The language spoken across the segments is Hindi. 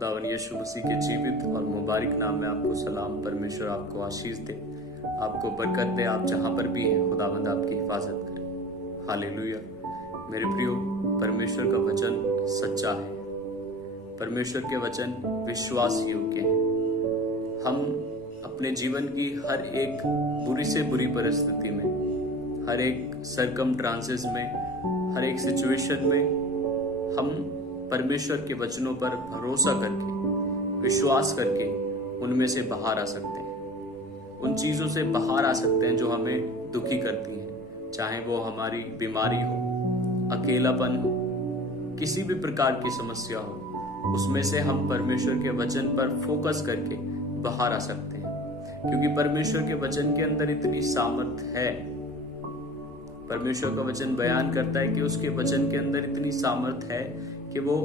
खुदावन यीशु मसीह के जीवित और मुबारक नाम में आपको सलाम। परमेश्वर आपको आशीष दे, आपको बरकत दे। आप जहां पर भी हैं खुदावंद आपकी हिफाजत करे। हालेलुया। मेरे प्रियो, परमेश्वर का वचन सच्चा है। परमेश्वर के वचन विश्वास योग्य है। हम अपने जीवन की हर एक बुरी से बुरी परिस्थिति में, हर एक सरकमस्टांसेस में, हर एक सिचुएशन में हम परमेश्वर के वचनों पर भरोसा करके, विश्वास करके उनमें से बाहर आ सकते हैं। उन चीजों से बाहर आ सकते हैं जो हमें दुखी करती हैं, चाहे वो हमारी बीमारी हो, अकेलापन हो, किसी भी प्रकार की समस्या हो, उसमें से हम परमेश्वर के वचन पर फोकस करके बाहर आ सकते हैं। क्योंकि परमेश्वर के वचन के अंदर इतनी सामर्थ है। परमेश्वर का वचन बयान करता है कि उसके वचन के अंदर इतनी सामर्थ है कि वो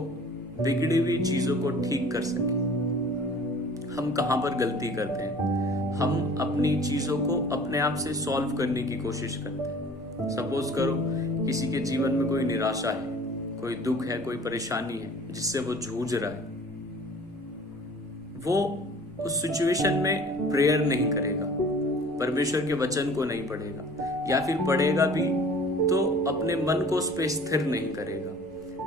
बिगड़ी हुई चीजों को ठीक कर सके। हम कहां पर गलती करते हैं? हम अपनी चीजों को अपने आप से सॉल्व करने की कोशिश करते हैं। सपोज करो किसी के जीवन में कोई निराशा है, कोई दुख है, कोई परेशानी है जिससे वो जूझ रहा है। वो उस सिचुएशन में प्रेयर नहीं करेगा, परमेश्वर के वचन को नहीं पढ़ेगा, या फिर पढ़ेगा भी तो अपने मन को उस पर स्थिर नहीं करेगा।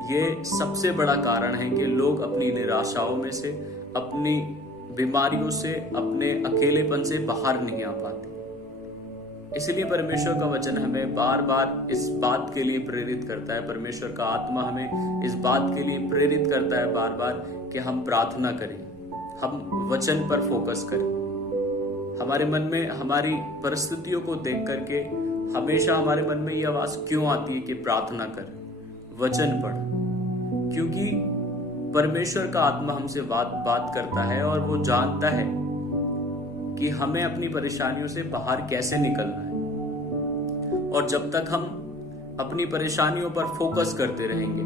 ये सबसे बड़ा कारण है कि लोग अपनी निराशाओं में से, अपनी बीमारियों से, अपने अकेलेपन से बाहर नहीं आ पाते। इसलिए परमेश्वर का वचन हमें बार बार इस बात के लिए प्रेरित करता है। परमेश्वर का आत्मा हमें इस बात के लिए प्रेरित करता है बार बार कि हम प्रार्थना करें, हम वचन पर फोकस करें। हमारे मन में हमारी परिस्थितियों को देख करके हमेशा हमारे मन में ये आवाज क्यों आती है कि प्रार्थना कर, वचन पढ़? क्योंकि परमेश्वर का आत्मा हमसे बात करता है और वो जानता है कि हमें अपनी परेशानियों से बाहर कैसे निकलना है। और जब तक हम अपनी परेशानियों पर फोकस करते रहेंगे,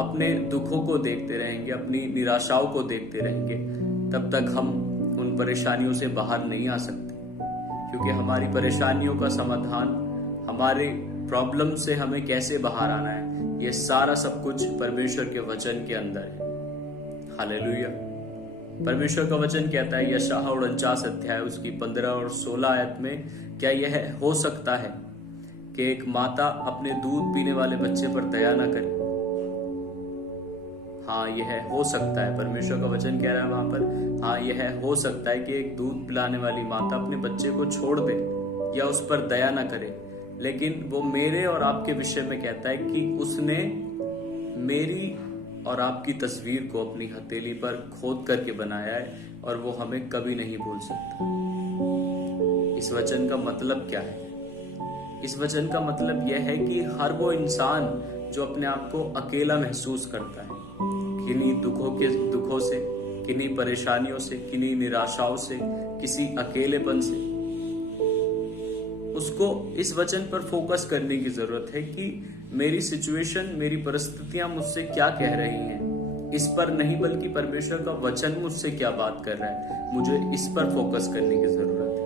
अपने दुखों को देखते रहेंगे, अपनी निराशाओं को देखते रहेंगे, तब तक हम उन परेशानियों से बाहर नहीं आ सकते। क्योंकि हमारी परेशानियों का समाधान, हमारे प्रॉब्लम से हमें कैसे बाहर आना है, ये सारा सब कुछ परमेश्वर के वचन के अंदर है। हालेलुया। परमेश्वर का वचन कहता है यशायाह 49 अध्याय उसकी 15 और 16 आयत में, क्या यह हो सकता है कि एक माता अपने दूध पीने वाले बच्चे पर दया न करे? हाँ, यह हो सकता है। परमेश्वर का वचन कह रहा है वहां पर, हाँ, यह हो सकता है कि एक दूध पिलाने वाली माता अपने बच्चे को छोड़ दे या उस पर दया न करे। लेकिन वो मेरे और आपके विषय में कहता है कि उसने मेरी और आपकी तस्वीर को अपनी हथेली पर खोद करके बनाया है और वो हमें कभी नहीं भूल सकता। इस वचन का मतलब क्या है? इस वचन का मतलब यह है कि हर वो इंसान जो अपने आप को अकेला महसूस करता है, किन्हीं दुखों से, किन्हीं परेशानियों से, किन्हीं निराशाओं से, किसी अकेलेपन से, उसको इस वचन पर फोकस करने की जरूरत है कि मेरी सिचुएशन, मेरी परिस्थितियां मुझसे क्या कह रही हैं, इस पर नहीं बल्कि परमेश्वर का वचन मुझसे क्या बात कर रहा है, मुझे इस पर फोकस करने की जरूरत है।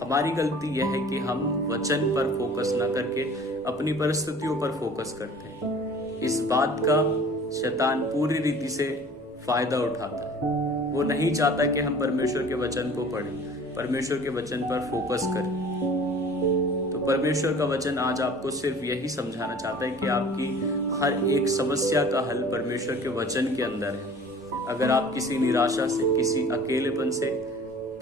हमारी गलती यह है कि हम वचन पर फोकस ना करके अपनी परिस्थितियों पर फोकस करते हैं। इस बात का शैतान पूरी रीति से फायदा उठाता है। वो नहीं चाहता कि हम परमेश्वर के वचन को पढ़ें, परमेश्वर के वचन पर फोकस करें। तो परमेश्वर का वचन आज आपको सिर्फ यही समझाना चाहता है कि आपकी हर एक समस्या का हल परमेश्वर के वचन के अंदर है। अगर आप किसी निराशा से, किसी अकेलेपन से,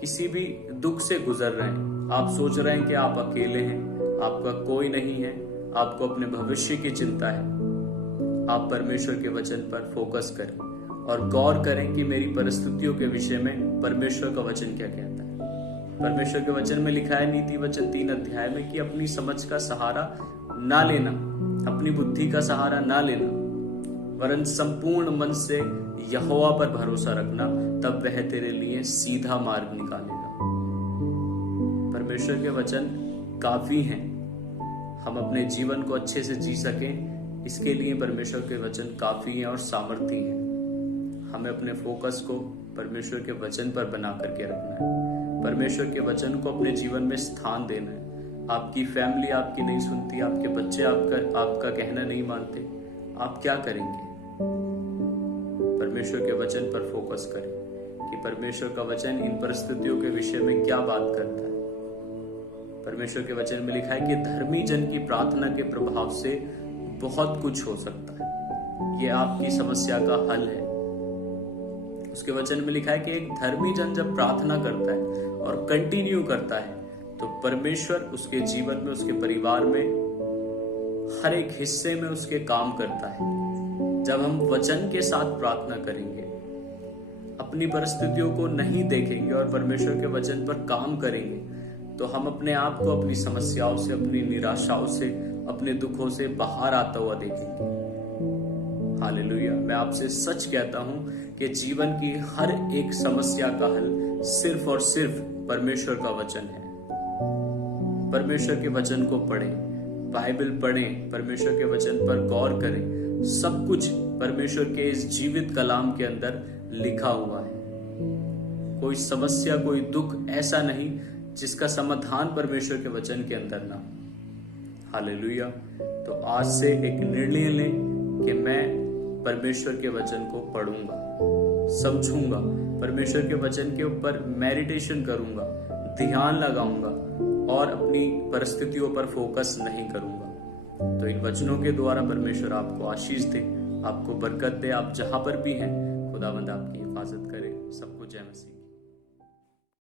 किसी भी दुख से गुजर रहे हैं, आप सोच रहे हैं कि आप अकेले हैं, आपका कोई नहीं है, आपको अपने भविष्य की चिंता है, आप परमेश्वर के वचन पर फोकस करें और गौर करें कि मेरी परिस्थितियों के विषय में परमेश्वर का वचन क्या कहता है। परमेश्वर के वचन में लिखा है नीति वचन 3 अध्याय में कि अपनी समझ का सहारा ना लेना, अपनी बुद्धि का सहारा ना लेना, वरन संपूर्ण मन से यहोवा पर भरोसा रखना, तब वह तेरे लिए सीधा मार्ग निकालेगा। परमेश्वर के वचन काफी हैं। हम अपने जीवन को अच्छे से जी सकें, इसके लिए परमेश्वर के वचन काफी हैं और सामर्थी हैं। हमें अपने फोकस को परमेश्वर के वचन पर बना करके रखना है, परमेश्वर के वचन को अपने जीवन में स्थान देना है। आपकी फैमिली आपकी नहीं सुनती, आपके बच्चे आपका कहना नहीं मानते, आप क्या करेंगे? परमेश्वर के वचन पर फोकस करें कि परमेश्वर का वचन इन परिस्थितियों के विषय में क्या बात करता है। परमेश्वर के वचन में लिखा है कि धर्मी जन की प्रार्थना के प्रभाव से बहुत कुछ हो सकता है। ये आपकी समस्या का हल है। उसके वचन में लिखा है कि एक धर्मी जन जब प्रार्थना करता है और कंटिन्यू करता है तो परमेश्वर उसके जीवन में, उसके परिवार में, हर एक हिस्से में उसके काम करता है। जब हम वचन के साथ प्रार्थना करेंगे, अपनी परिस्थितियों को नहीं देखेंगे और परमेश्वर के वचन पर काम करेंगे, तो हम अपने आप को अपनी समस्याओं से, अपनी निराशाओं से, अपने दुखों से बाहर आता हुआ देखेंगे। हालेलुया। मैं आपसे सच कहता हूं कि जीवन की हर एक समस्या का हल सिर्फ और सिर्फ परमेश्वर का वचन है। परमेश्वर के वचन को पढ़ें, बाइबल पढ़ें, परमेश्वर के वचन पर गौर करें। सब कुछ परमेश्वर के इस जीवित कलाम के अंदर लिखा हुआ है। कोई समस्या, कोई दुख ऐसा नहीं जिसका समाधान परमेश्वर के वचन के अंदर ना। हालेलुया। तो आज से एक निर्णय लें कि मैं परमेश्वर के वचन को पढ़ूंगा, समझूंगा, परमेश्वर के वचन के ऊपर मेडिटेशन करूंगा, ध्यान लगाऊंगा और अपनी परिस्थितियों पर फोकस नहीं करूंगा। तो इन वचनों के द्वारा परमेश्वर आपको आशीष दे, आपको बरकत दे। आप जहां पर भी हैं, खुदावंद आपकी हिफाजत करे। सबको जय मसीह।